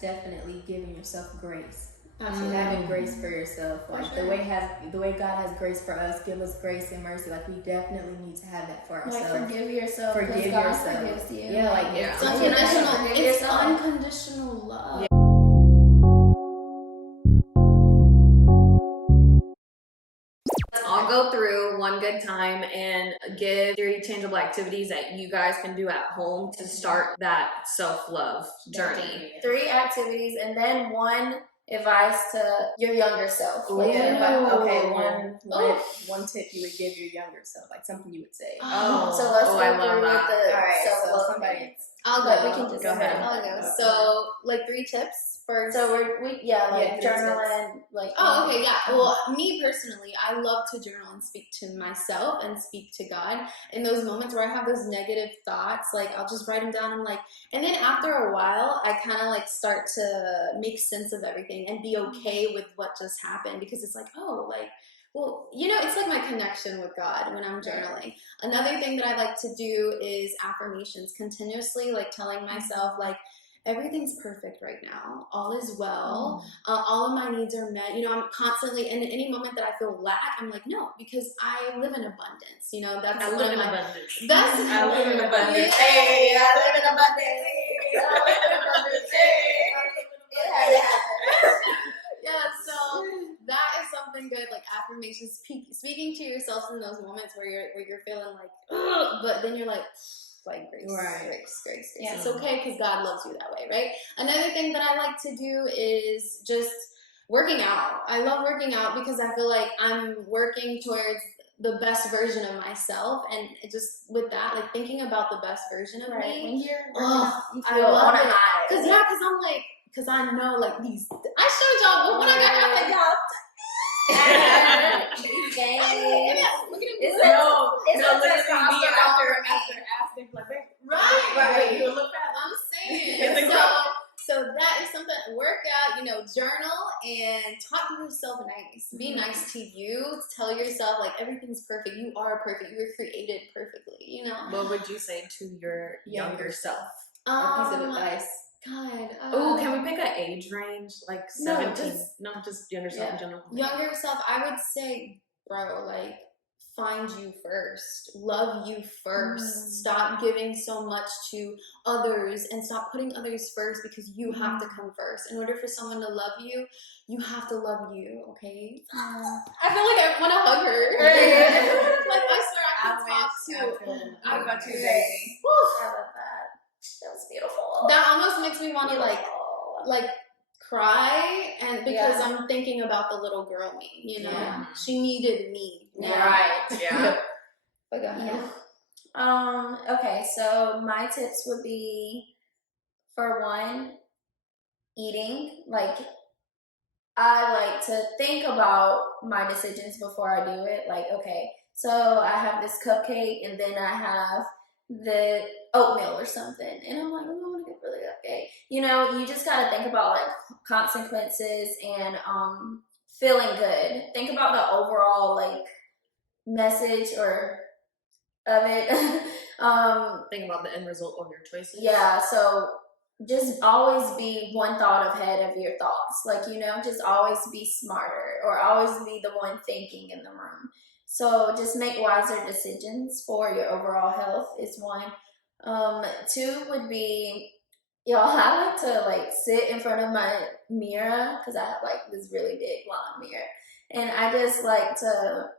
definitely giving yourself grace. Absolutely. Having grace for yourself, like sure. the way God has grace for us, give us grace and mercy. Like we definitely need to have that for ourselves. Like forgive yourself. Forgive God yourself. forgives you. Yeah, like it's unconditional. It's unconditional love. Yeah. Let's all go through one good time and give 3 tangible activities that you guys can do at home to start that self-love journey. 3 activities and then one advice to your younger self. Like, one tip you would give your younger self, like something you would say. So let's go through with the self-love. I'll go. We can just go ahead. I'll go. So, like 3 tips first. So journaling, like. Oh, okay, yeah. Well, me personally, I love to journal and speak to myself and speak to God. In those moments where I have those negative thoughts, like I'll just write them down. I'm like, and then after a while, I kind of like start to make sense of everything and be okay with what just happened, because it's like, oh, like, well, you know, it's like my connection with God when I'm journaling. Another thing that I like to do is affirmations, continuously, like telling myself, like, everything's perfect right now. All is well. All of my needs are met. You know, I'm constantly, and in any moment that I feel lack, I'm like, no, because I live in abundance. You know, that's I live in abundance. I live in abundance. Hey, I live in abundance. I live in abundance. Yeah, so that is something good, like affirmations, speaking to yourself in those moments where you're feeling like, ugh, but then you're like grace, grace. Yeah, it's okay because God loves you that way, right? Another thing that I like to do is just working out. I love working out because I feel like I'm working towards the best version of myself, and it just with that, like thinking about the best version of me. When you're I love it. Because I know, like, these, I showed y'all what I got out y'all. These games. Look at him. It's literally me after asking, like, right. You look back. I'm saying. So that is something, work out, you know, journal and talk to yourself nice. Be nice to you. Tell yourself, like, everything's perfect. You are perfect. You were created perfectly, you know? What would you say to your younger self? A piece of advice. God. Oh, can we pick an age range? Like 17? No, just younger self in general. Younger self, I would say, bro, like, find you first. Love you first. Stop giving so much to others and stop putting others first, because you have to come first. In order for someone to love you, you have to love you, okay? I feel like I want to hug her. Like, I swear I can talk too. What about you, baby? I love that. That was beautiful. That almost makes me want to like cry, and because I'm thinking about the little girl me, you know, she needed me. Right. Yeah. But go ahead. Okay, so my tips would be, for one, eating. Like, I like to think about my decisions before I do it. Like, okay, so I have this cupcake, and then I have the oatmeal or something, and I'm like, oh, I want to get really cupcake. You know, you just gotta think about like consequences and feeling good. Think about the overall like message or of it. Think about the end result of your choices. Yeah, so just always be one thought ahead of your thoughts. Like, you know, just always be smarter, or always be the one thinking in the room. So just make wiser decisions for your overall health is one. 2 would be, I like to like sit in front of my mirror, because I have like this really big blonde mirror, and I just like to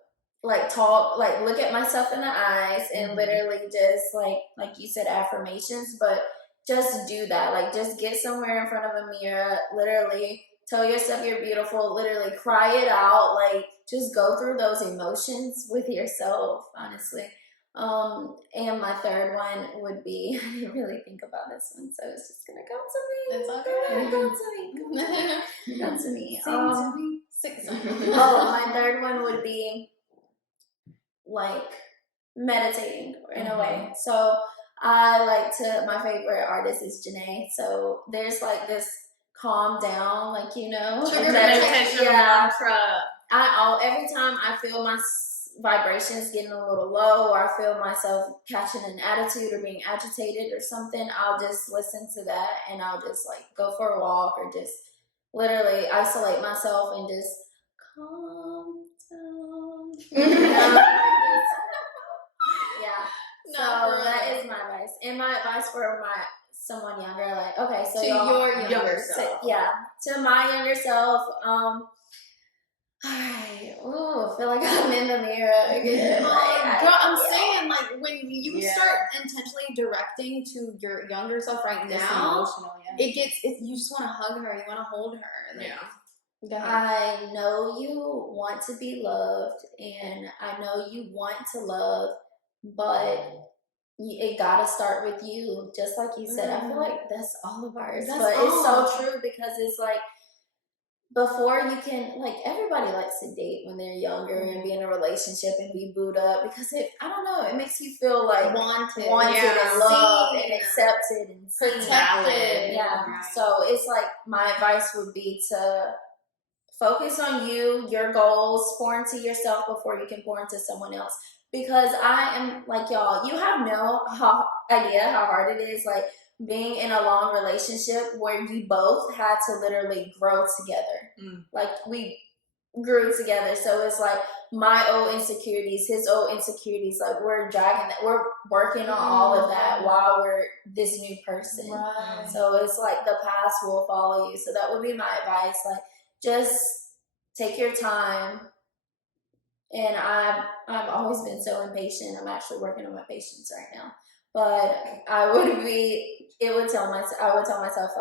like talk, like look at myself in the eyes, and literally just like you said, affirmations, but just do that. Like, just get somewhere in front of a mirror, literally tell yourself you're beautiful, literally cry it out, like just go through those emotions with yourself, honestly. And my 3rd one would be, I didn't really think about this one, so it's just gonna come to me. It's okay. Come to me. Sing to me. My 3rd one would be like meditating in a way. So I like to, my favorite artist is Janae. So there's like this calm down, like, you know, meditation mantra. Every time I feel vibrations getting a little low, or I feel myself catching an attitude or being agitated or something, I'll just listen to that and I'll just like go for a walk or just literally isolate myself and just calm down. Yeah. So that is my advice. And my advice for someone younger, like, okay, so to y'all, your younger self. to my younger self, I feel like I'm in the mirror again. Girl, I'm saying, like, when you start intentionally directing to your younger self right now, it gets, you just want to hug her, you want to hold her. Like, I know you want to be loved, and I know you want to love, but it gotta start with you. Just like you said, I feel like that's all of ours. It's so true, because it's like, before you can, like, everybody likes to date when they're younger and be in a relationship and be booed up, because I don't know, it makes you feel like wanted and loved and accepted and protected. Yeah. So it's like, my advice would be to focus on you, your goals, pour into yourself before you can pour into someone else. Because I am like, y'all, you have no idea how hard it is, like, being in a long relationship where you both had to literally grow together. Like, we grew together. So it's like, my old insecurities, his old insecurities, like, we're dragging that, we're working on all of that while we're this new person. Right. So it's like, the past will follow you. So that would be my advice. Like, just take your time. And I've always been so impatient. I'm actually working on my patience right now. But I would tell myself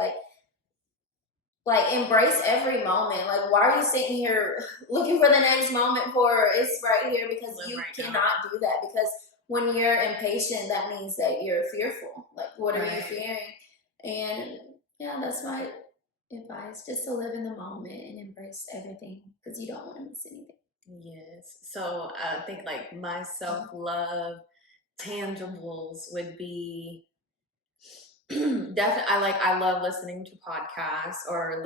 like embrace every moment. Like, why are you sitting here looking for the next moment for it's right here? Because you cannot do that. Because when you're impatient, that means that you're fearful. Like, what are you fearing? And yeah, that's my advice. Just to live in the moment and embrace everything, because you don't want to miss anything. Yes. So I think like my self-love tangibles would be definitely, I love listening to podcasts or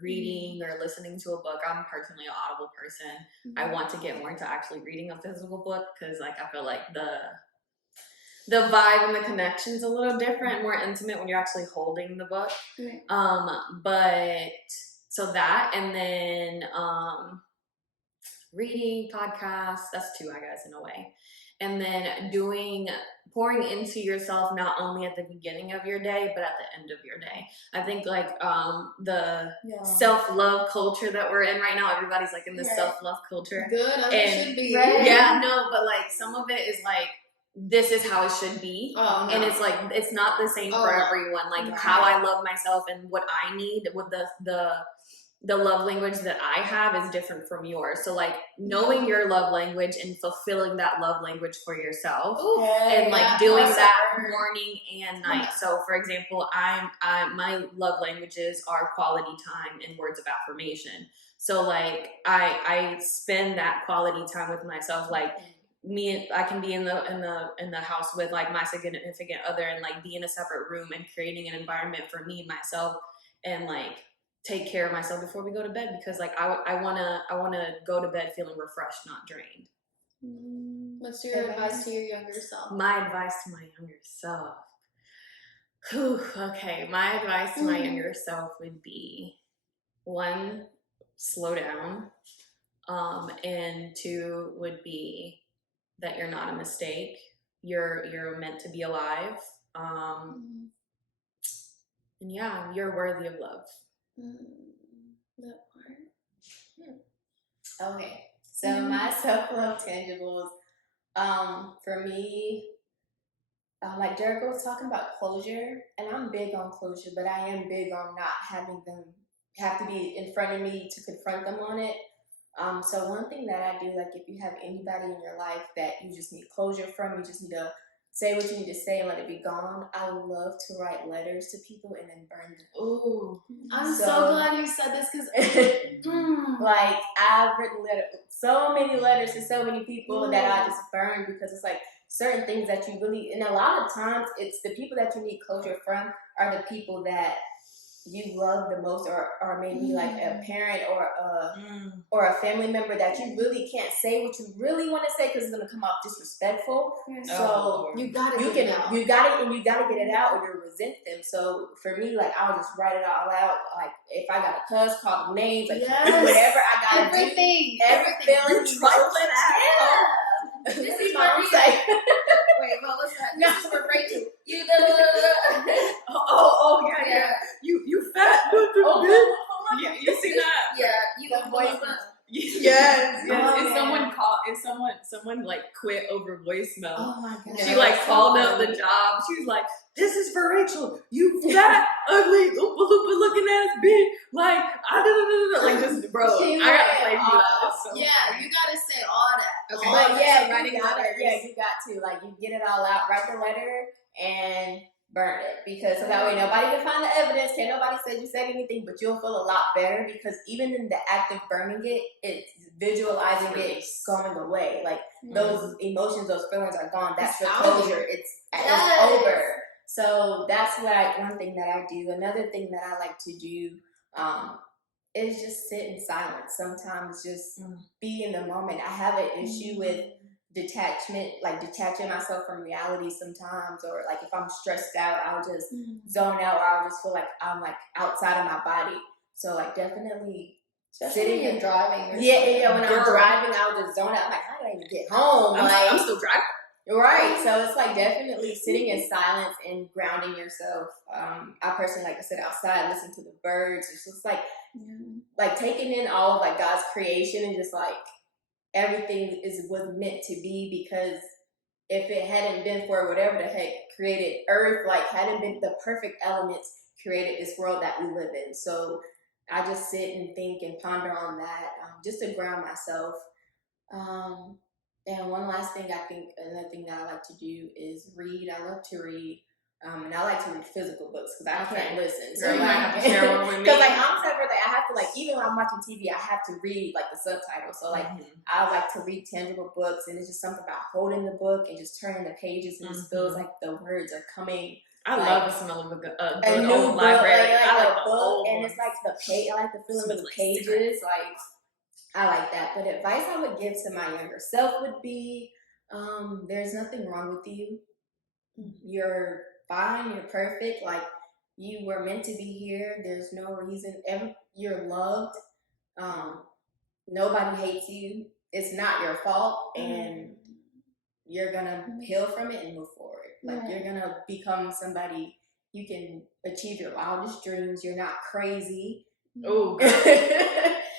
reading or listening to a book. I'm personally an audible person. I want to get more into actually reading a physical book, because like I feel like the vibe and the connection's a little different, more intimate when you're actually holding the book. But so that, and then reading, podcasts, that's two, I guess, in a way. And then pouring into yourself, not only at the beginning of your day, but at the end of your day. I think like the self-love culture that we're in right now, everybody's like in this self-love culture. Good, as it should be. Yeah, no, but like some of it is like, this is how it should be. And it's like, it's not the same for everyone. Like how I love myself and what I need with the love language that I have is different from yours. So like knowing your love language and fulfilling that love language for yourself, and like doing that morning and night. So for example, my love languages are quality time and words of affirmation. So like I spend that quality time with myself. Like I can be in the house with like my significant other and like be in a separate room and creating an environment for me, myself, and like take care of myself before we go to bed, because like I wanna go to bed feeling refreshed, not drained. What's your advice to your younger self? My advice to my younger self. Okay, my advice to my younger self would be, 1, slow down, and 2 would be that you're not a mistake. You're meant to be alive. And yeah, you're worthy of love. That part. Okay, so my self-love tangibles, for me, like Derek was talking about closure, and I'm big on closure, but I am big on not having them have to be in front of me to confront them on it. So one thing that I do, like if you have anybody in your life that you just need closure from, you just need to say what you need to say and let it be gone. I love to write letters to people and then burn them. Ooh, I'm so glad you said this, because like I've written so many letters to so many people that I just burned, because it's like certain things that you really, and a lot of times it's the people that you need closure from are the people that you love the most, or maybe like a parent or a family member that you really can't say what you really want to say because it's gonna come off disrespectful. So you gotta you get can it out. you gotta get it out or you'll resent them. So for me, like I'll just write it all out. Like if I gotta cuss, call them names, like do whatever I gotta Everything. do. Everything. You trifling asshole. This This is is my for own you. say. Wait, what was that? No. This is for Rachel. You Yeah. You fat bitch. You see that? Yeah, you The voice. Yes. Oh, If someone like quit over voicemail. Oh my god. She like called out the job. She was like, "This is for Rachel. You fat, ugly, oopa loopa looking ass bitch. Like, like just bro. She I gotta went play you off. that. It's so funny. you gotta say all that. Okay. All But that. yeah, Writing you gotta, letters. you got to like you get it all out, write the letter and burn it because so that way nobody can find the evidence. Can't nobody say you said anything, but you'll feel a lot better because even in the act of burning it, it's visualizing it going away. Like those emotions, those feelings are gone. That's your closure. It's over. So that's one thing that I do. Another thing that I like to do is just sit in silence. Sometimes just be in the moment. I have an issue with detachment, like detaching myself from reality sometimes, or like if I'm stressed out, I'll just zone out, or I'll just feel like I'm like outside of my body. So like definitely Especially when you're driving. Or yeah. When I'm Girl. driving, I'll just zone out. I'm like, how did I even get home? I'm still driving. Right, so it's like definitely sitting in silence and grounding yourself. I personally, like I said, outside, listen to the birds. It's just like taking in all of like God's creation and just like everything was meant to be, because if it hadn't been for whatever the heck created Earth, like hadn't been the perfect elements created this world that we live in. So I just sit and think and ponder on that, just to ground myself. And one last thing, I think another thing that I like to do is read. I love to read. And I like to read physical books because I can't listen. So Girl, you might have to share one with me. Because like I'm separate, I have to like even when I'm watching TV, I have to read like the subtitles. So like I like to read tangible books, and it's just something about holding the book and just turning the pages, and it just feels like the words are coming. I like, love the smell of a good new old book, library. like I like a the book, old and ones. it's like the page. I like the feeling of the Smells like pages. cigarettes. Like I like that. But advice I would give to my younger self would be, there's nothing wrong with you. You're fine. You're perfect. Like you were meant to be here. There's no reason. You're loved. Nobody hates you. It's not your fault, and you're gonna heal from it and move forward. Like you're gonna become somebody. You can achieve your wildest dreams. You're not crazy. Oh,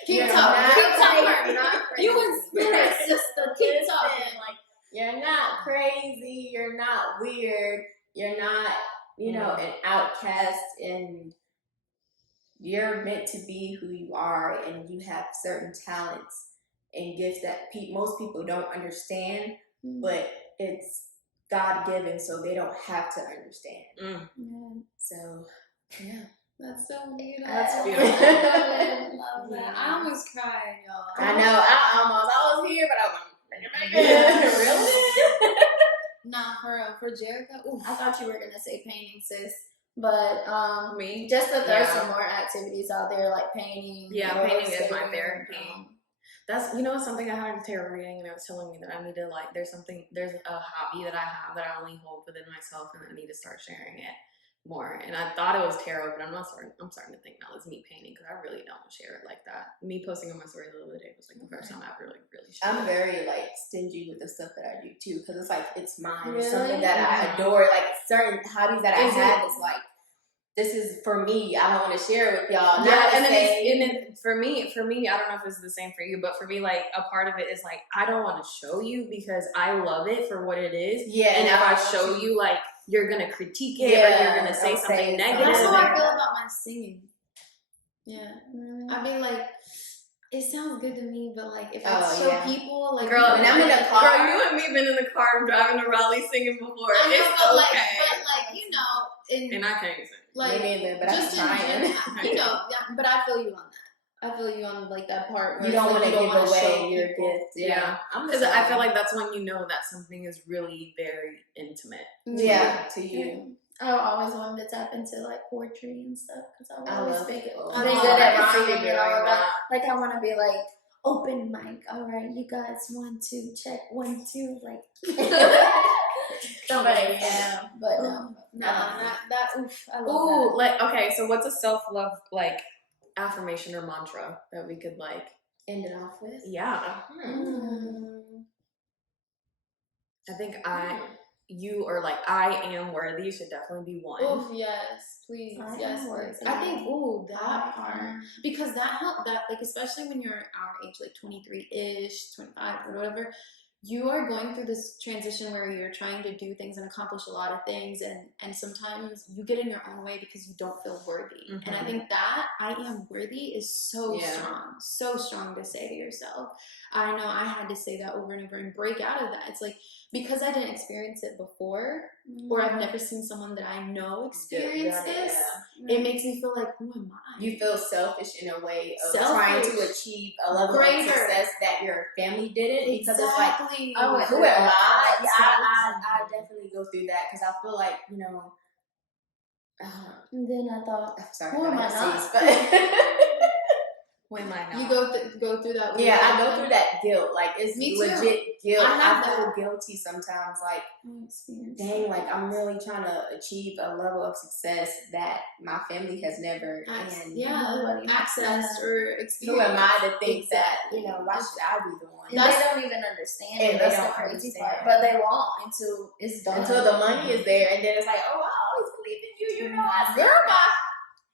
Keep talking. Not crazy. You was sister. Keep talking. Like you're not crazy. You're not weird. You're not, an outcast, and you're meant to be who you are, and you have certain talents and gifts that most people don't understand, but it's God given, so they don't have to understand. So, yeah. That's so beautiful. That's beautiful. Love that. I almost cried, y'all. I know. I was here, but I was like, really? Nah, for Jericho. Ooh. I thought you were gonna say painting, sis. But me? just to throw some more activities out there, like painting. Yeah, painting is my skating, therapy. That's something I had in tarot reading, and it was telling me that I need to like there's a hobby that I have that I only hold within myself, and I need to start sharing it more. And I thought it was tarot, but I'm starting to think now it's me painting, because I really don't share it like that. Me posting on my story the other day was like the first time I really shared. I'm very like stingy with the stuff that I do too, because it's like it's mine. Really? It's something that I adore. Like certain hobbies that I have, it's like this is for me. I don't want to share it with y'all. Yeah, and then for me, I don't know if this is the same for you, but for me, like a part of it is like I don't want to show you because I love it for what it is. Yeah, and if I show you, like you're gonna critique it or you're gonna say something negative. That's how I feel about my singing. Yeah, I'd be like, it sounds good to me, but like if I show people, like girl, when I'm in the car, girl, you and me been in the car driving to Raleigh singing before. I know, it's but okay. And I can't sing. Like, me neither, but I'm trying. But I feel you on that. I feel you on like that part where you don't want to give away your people. gift. Yeah, because I feel like that's when you know that something is really very intimate. Yeah, to you. I always wanted to tap into like poetry and stuff because I I always love been poetry. good at I can see you rhyming and all doing of that. that. Like I want to be like open mic. All right, you guys 1 2 check 1 2 like. Somebody, yeah, but no, that. Oof, I love Ooh, that. like okay, so what's a self-love like affirmation or mantra that we could like End it off with. yeah. I think you or like I am worthy should definitely be one. Oof, yes, please, I yes, am please. worthy. I think that part am. because that helped that like especially when you're our age like 23-ish, 25 or whatever, you are going through this transition where you're trying to do things and accomplish a lot of things and sometimes you get in your own way because you don't feel worthy. And I think that I am worthy is so strong to say to yourself. I know I had to say that over and over and break out of that. It's like because I didn't experience it before or I've never seen someone that I know experience this, it makes me feel like, who am I? You feel selfish in a way of Selfish. trying to achieve a level of success that your family didn't because it's like, Oh, who am I? Yeah, I definitely go through that because I feel like, you know, and then I thought, sorry, who am I disease, not? but Who am I now? You go through that. yeah, I go through that guilt. Like it's Me too. legit guilt. I feel guilty sometimes. Like, dang, like I'm really trying to achieve a level of success that my family has never accessed or experienced. Who am I to think that, you know, why should I be the one? And they don't even understand it. That's the crazy part. But they won't until it's done. Until the money is there, and then it's like, oh, I always believe in you. You know,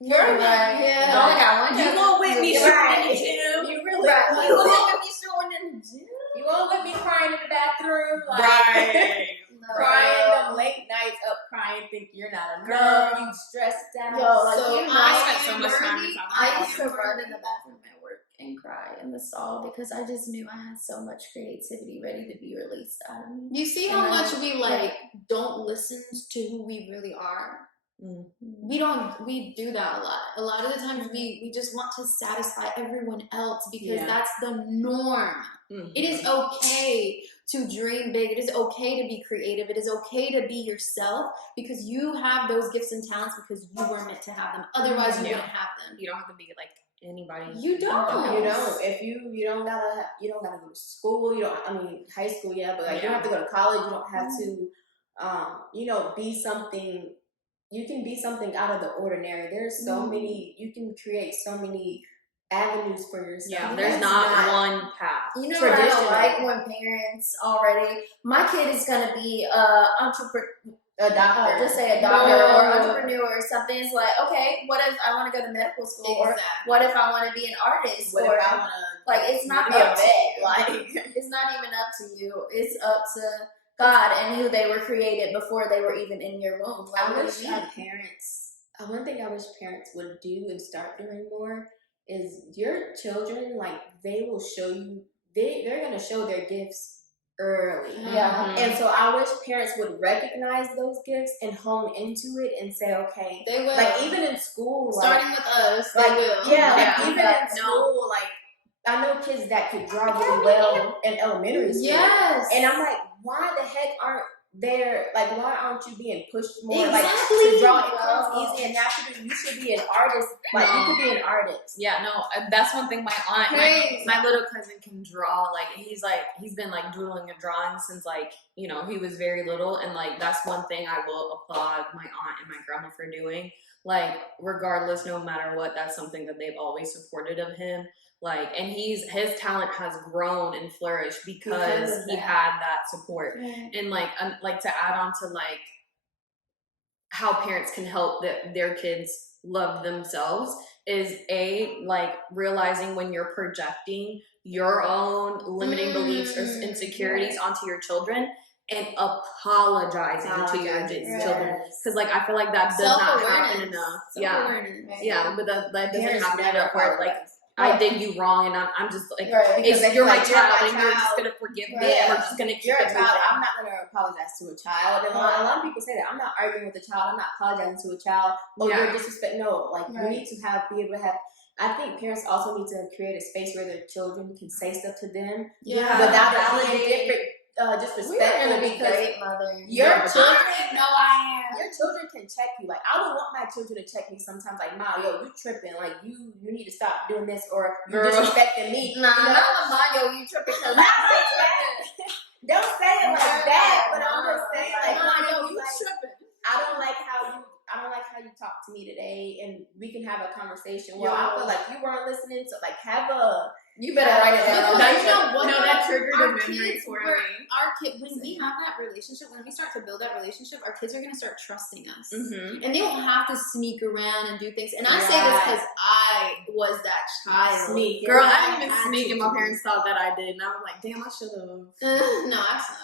You're right. Yeah. Only got one. You won't with me Right. in the gym. You really Right. you won't with me showing in the gym. You won't let me crying in the bathroom. Like, Right. crying them late nights up crying, think you're not enough. You stressed out. Yo, like, So you know, I spent so much time in I used to run in the bathroom at work and cry in the stall because I just knew I had so much creativity ready to be released out of me. You see how much we like don't listen to who we really are. We do that a lot of the times we just want to satisfy everyone else because that's the norm. It is okay to dream big. It is okay to be creative. It is okay to be yourself because you have those gifts and talents because you were meant to have them. Otherwise you wouldn't have them. You don't have to be like anybody. You don't. You don't. If you don't gotta go to school. You don't. I mean, high school, yeah, but like you don't have to go to college. You don't have to, be something. You can be something out of the ordinary. There's so many. You can create so many avenues for yourself. Yeah, there's not one path. You know what I don't like when parents already. My kid is gonna be a doctor. Just say a doctor or entrepreneur or something. It's like, okay, what if I want to go to medical school, or what if I want to be an artist, what or if I want to it's not be a up to vet? you. Like it's not even up to you. It's up to God and who they were created before they were even in your womb. Like, one thing I wish parents would do and start doing more is your children, like they will show you, they're going to show their gifts early. Yeah. And so I wish parents would recognize those gifts and hone into it and say, okay. They will. Like even in school. Starting with us, they like, will. Yeah, like even in school, like I know kids that could draw really well in elementary school. Yes. And I'm like, why the heck aren't there, like, why aren't you being pushed more? Exactly. Like, to draw, it comes easy and naturally. You should be an artist. Like, you could be an artist. Yeah, no, that's one thing my aunt, my little cousin can draw. Like, he's been, like, doodling and drawing since, like, he was very little. And, like, that's one thing I will applaud my aunt and my grandma for doing. Like, regardless, no matter what, that's something that they've always supported of him. Like, and his talent has grown and flourished because he had that support. And like to add on to like how parents can help their kids love themselves is like realizing when you're projecting your own limiting beliefs or insecurities onto your children and apologizing to your children, because like I feel like that does not happen enough. But that doesn't happen enough where like I did you wrong, and I'm just like, you're my child, and you're just gonna forgive me, and we're just gonna keep you're it a child. moving. I'm not gonna apologize to a child. And a lot of people say that I'm not arguing with a child. I'm not apologizing to a child. You're disrespect. No, like you need to be able to have. I think parents also need to create a space where their children can say stuff to them without it being different. disrespectful because great mothers. your I children, already know I am. your children can check you. Like I would want my children to check me sometimes. Like, Ma, yo, you tripping? Like you need to stop doing this, or you disrespecting me. Nah, you know? not the Mayo, you tripping because Don't say it like that. But I'm just saying, like, Yo, you like, tripping. I don't like how you talk to me today, and we can have a conversation. Well, I feel like you weren't listening, so like you better write it down. Because you know what? No, that triggered Our a memory kids for were- me. Our kid, when we have that relationship, when we start to build that relationship, our kids are gonna start trusting us, Mm-hmm. and they don't have to sneak around and do things. And I say this because I was that child. sneak. Girl, I I didn't even had sneak, to and my do parents thought that I did, and I was like, damn, I should have. No, I suck.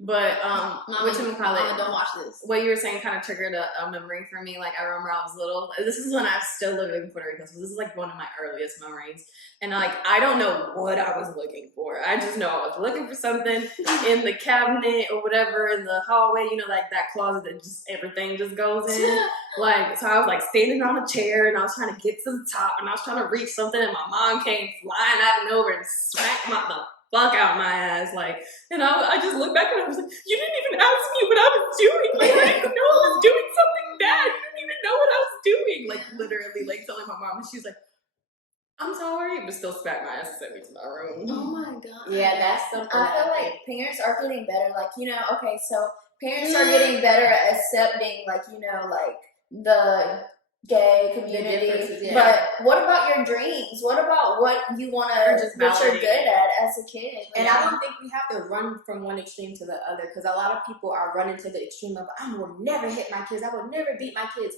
But Mama, whatchamacallit, don't watch this. what you were saying kind of triggered a memory for me. Like I remember I was little. This is when I still lived in Puerto Rico, so this is like one of my earliest memories. And like I don't know what I was looking for. I just know I was looking for something in the cabinet or whatever in the hallway. You know, like that closet that just everything just goes in. Like so, I was like standing on a chair and I was trying to get to the top and I was trying to reach something, and my mom came flying out of nowhere and smacked the fuck out my ass, like, and I just looked back and I was like, you didn't even ask me what I was doing, like, I didn't know I was doing something bad, you didn't even know what I was doing, like, literally, like, telling my mom, and she's like, I'm sorry, but still smacked my ass and sent me to my room. Oh my god. Yeah, that's something. I feel like parents are getting better. Like, you know, okay, so parents are getting better at accepting, like, you know, like the gay community. Yeah. But what about your dreams? What about what you want Or to, just what you're validating. good at as a kid? And I don't think we have to run from one extreme to the other, because a lot of people are running to the extreme of, I will never hit my kids, I will never beat my kids.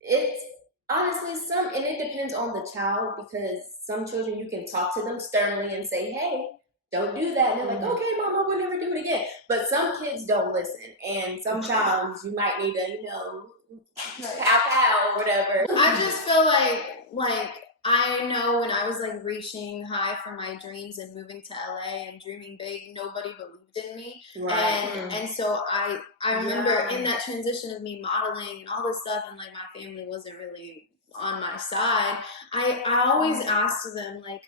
It's honestly and it depends on the child, because some children you can talk to them sternly and say, hey, don't do that. And they're like, okay, Mama, we'll never do it again. But some kids don't listen. And sometimes you might need to, pow or whatever. I just feel like I know when I was like reaching high for my dreams and moving to LA and dreaming big, nobody believed in me. And so I remember in that transition of me modeling and all this stuff, and like my family wasn't really on my side, I always asked them, like,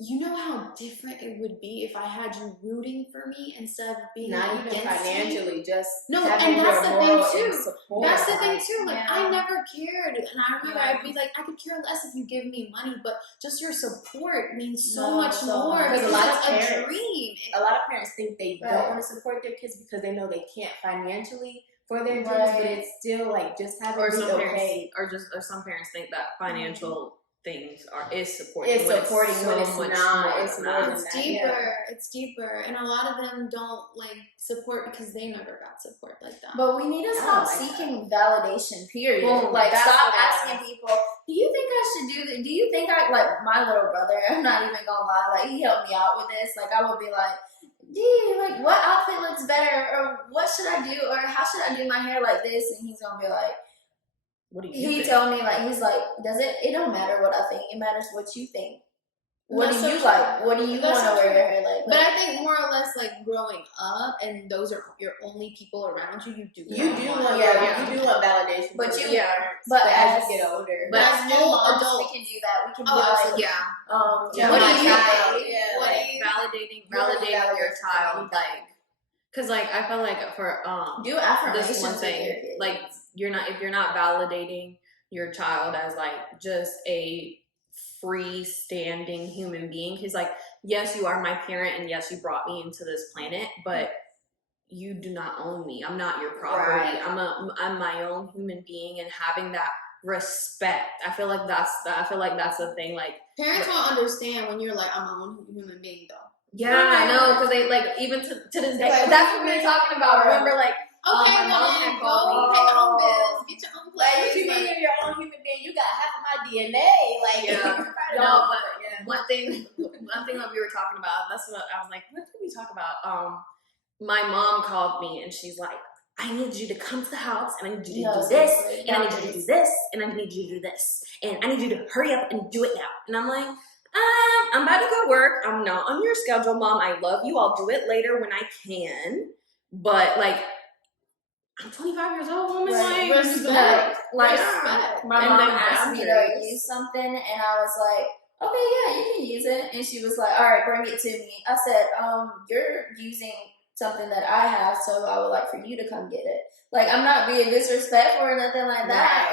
you know how different it would be if I had you rooting for me instead of being not even against financially, me? just No, having and that's your the thing moral too. and support. That's the thing too. Like, Yeah. I never cared, and I remember Yeah. I'd be like, I could care less if you give me money, but just your support means so No, much so more. much. Because A lot of it's parents- a dream. A lot of parents think they Right. don't want to support their kids because they know they can't financially for their dreams, Right. but it's still like just having Or it some okay. parents, or some parents think that financial things is supporting. It's when supporting it's when so it's much not. more It's than more that. than It's that, deeper. It's deeper, and a lot of them don't like support because they never got support like that. But we need to I stop don't like seeking validation, period. Boom, Like, that's stop what it asking is. people, do you think I should do this? Do you think like, my little brother, I'm not even gonna lie, like, he helped me out with this. Like, I would be like, D, like, what outfit looks better? Or what should I do? Or how should I do my hair like this? And he's gonna be like, What do you he think? told me, like, he's like, it don't matter what I think, it matters what you think. What That's do so you true. like? What do you That's want to so wear true. your hair like? But I think more or less, like, growing up, and those are your only people around you, you do You do want Yeah. you do want validation, But from you- your parents, but as as- you get older. But as new moms, adults. we can do that. We can Oh, be like, absolutely. Yeah. Yeah, what do my you child, think? yeah, What like, do you- Validating Validating your your child, child. like, cause like I feel like for Do affirmations this one with your thing, kids. like if you're not validating your child as like just a freestanding human being, he's like, yes, you are my parent, and yes, you brought me into this planet, but you do not own me. I'm not your property. Right. I'm my own human being, and having that respect. I feel like that's the thing. Like Parents won't understand when you're like, I'm my own human being, though. yeah, I know, because they like even to this day. Like, That's what we were talking about. Remember, like Okay, my mom then had go called pay me. your own bills, get your own Like, place. what you mean you're your own human being? You got half of my DNA. Like, Yeah. you're part of No, it. but Yeah. one thing that we were talking about. That's what I was like. What did we talk about? My mom called me and she's like, I need you to come to the house and I need you to do this and I need you to do this and I need you to do this and I need you to hurry up and do it now. And I'm like, I'm about to go to work. I'm not on your schedule, Mom. I love you. I'll do it later when I can. But like, I'm 25 years old, woman. Right. Like, Respect. Like, Respect. my And mom then asked me to boundaries. use something, and I was like, okay, yeah, you can use it. And she was like, all right, bring it to me. I said, you're using something that I have, so I would like for you to come get it. Like, I'm not being disrespectful or nothing like that,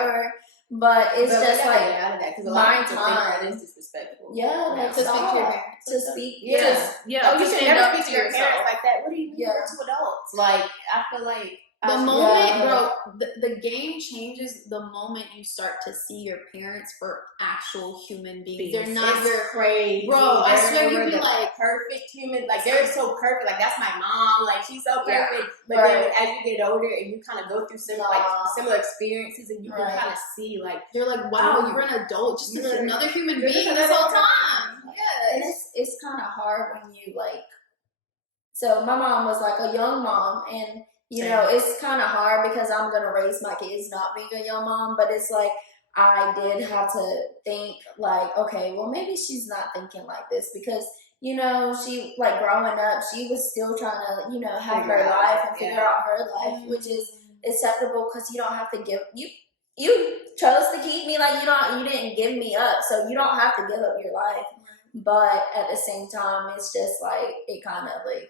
but it's But just we gotta like get out of that because a lot my of people think time. that is disrespectful. Yeah, like To speak to your stop. parents. To speak. Yeah. Yeah. Oh, you to should stand never up speak to your yourself. parents like that. What do you mean? Yeah. We're two adults. Like, I feel like The I should- moment, Yeah. bro, the game changes the moment you start to see your parents for actual human beings. They're not it's your crazy. bro. I swear They're you'd be the like, perfect human. Like they're so perfect. Like that's my mom. Like she's so Yeah. perfect. But Right. then as you get older and you kind of go through similar experiences, and you can Right. kind of see like you're like, wow, Dude. you're an adult, just You're another human you're being just this another whole human time. And Yes. it's kind of hard when you like. So my mom was like a young mom, and you know it's kind of hard because I'm gonna raise my kids not being a young mom, but it's like I did have to think like, okay, well maybe she's not thinking like this because you know she like growing up, she was still trying to have Figure her out, life and figure yeah. out her life, which is acceptable because you don't have to give you chose to keep me, like you didn't give me up, so you don't have to give up your life. But at the same time, it's just like it kind of like,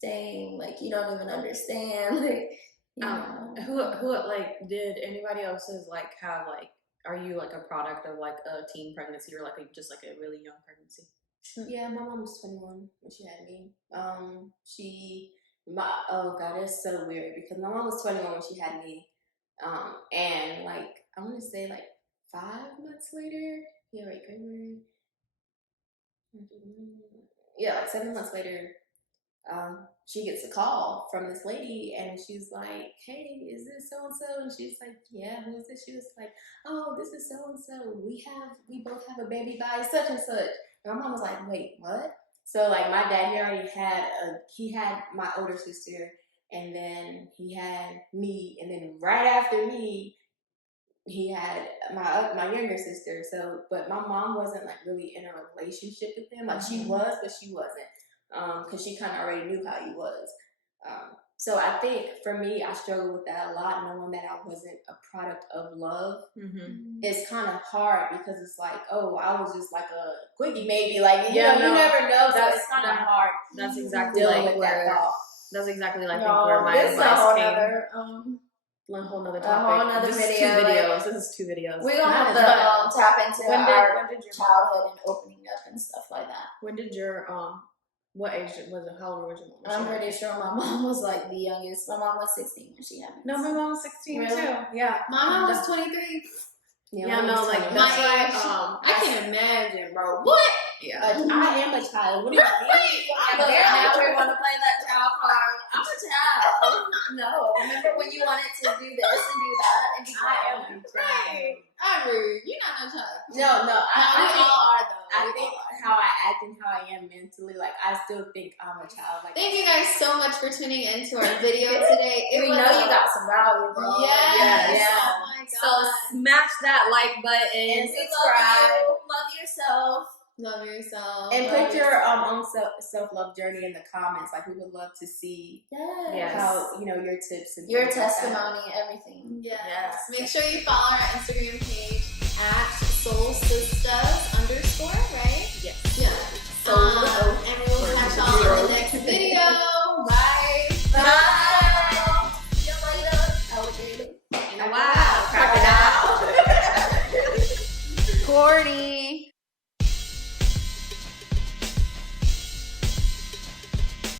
dang, like you don't even understand. Like, you know. Who like did anybody else's like have like? Are you like a product of like a teen pregnancy or like just like a really young pregnancy? Yeah, my mom was 21 when she had me. Oh god, it's so weird because my mom was 21 when she had me. And like I want to say like 5 months later, yeah, like February. Yeah, like 7 months later, she gets a call from this lady, and she's like, "Hey, is this so and so?" And she's like, "Yeah, who is this?" She was like, "Oh, this is so and so. We both have a baby by such and such." And my mom was like, "Wait, what?" So like my dad, he had my older sister, and then he had me, and then right after me, he had my younger sister. So, but my mom wasn't like really in a relationship with him. Like she was, but she wasn't, because she kind of already knew how he was. So I think for me, I struggled with that a lot, knowing that I wasn't a product of love. Mm-hmm. It's kind of hard because it's like, oh, I was just like a quickie, maybe. Like you Yeah, know, you never know. So that's- it's kind of hard. That's exactly dealing like with that where. thought. That's exactly like No, where my this is a advice whole came. nother, A whole nother a topic. whole nother this video, is 2 like- videos. This is 2 videos. we're gonna have But- to tap into when our did your childhood and opening up and stuff like that. When did your what age was it? How old was your mom? when she I'm had pretty you? sure my mom was like the youngest. My mom was 16 when she had me. No, my mom was 16 Really? too. Yeah. My mom was 23. Yeah, no, like my that's why. I can't imagine, bro. What? Yeah. I am a child. What do you mean? But now we want to play that child card. I'm a child. No, remember when you wanted to do this and do that and be I am grown? a child. I agree. You're not no child. No, we all are though. I We think all are. how I act and how I am mentally, like I still think I'm a child. Like Thank you guys so much for tuning in to our video today. We know you got some value, bro. Yes. Yes. Oh my god. So smash that like button. And We subscribe. love you. Love yourself. Love yourself. and Love put your yourself. own self love journey in the comments. Like we would love to see Yes. Yes. how your tips and Your things like that. testimony, everything. Yes. Yes. Make sure you follow our Instagram page at @SoulSistas_, right? Yes. Yeah. Soul with an O. And we will catch y'all in the next video. Bye. Bye. See you later. Alligator. In a while. Crocodile. Corny.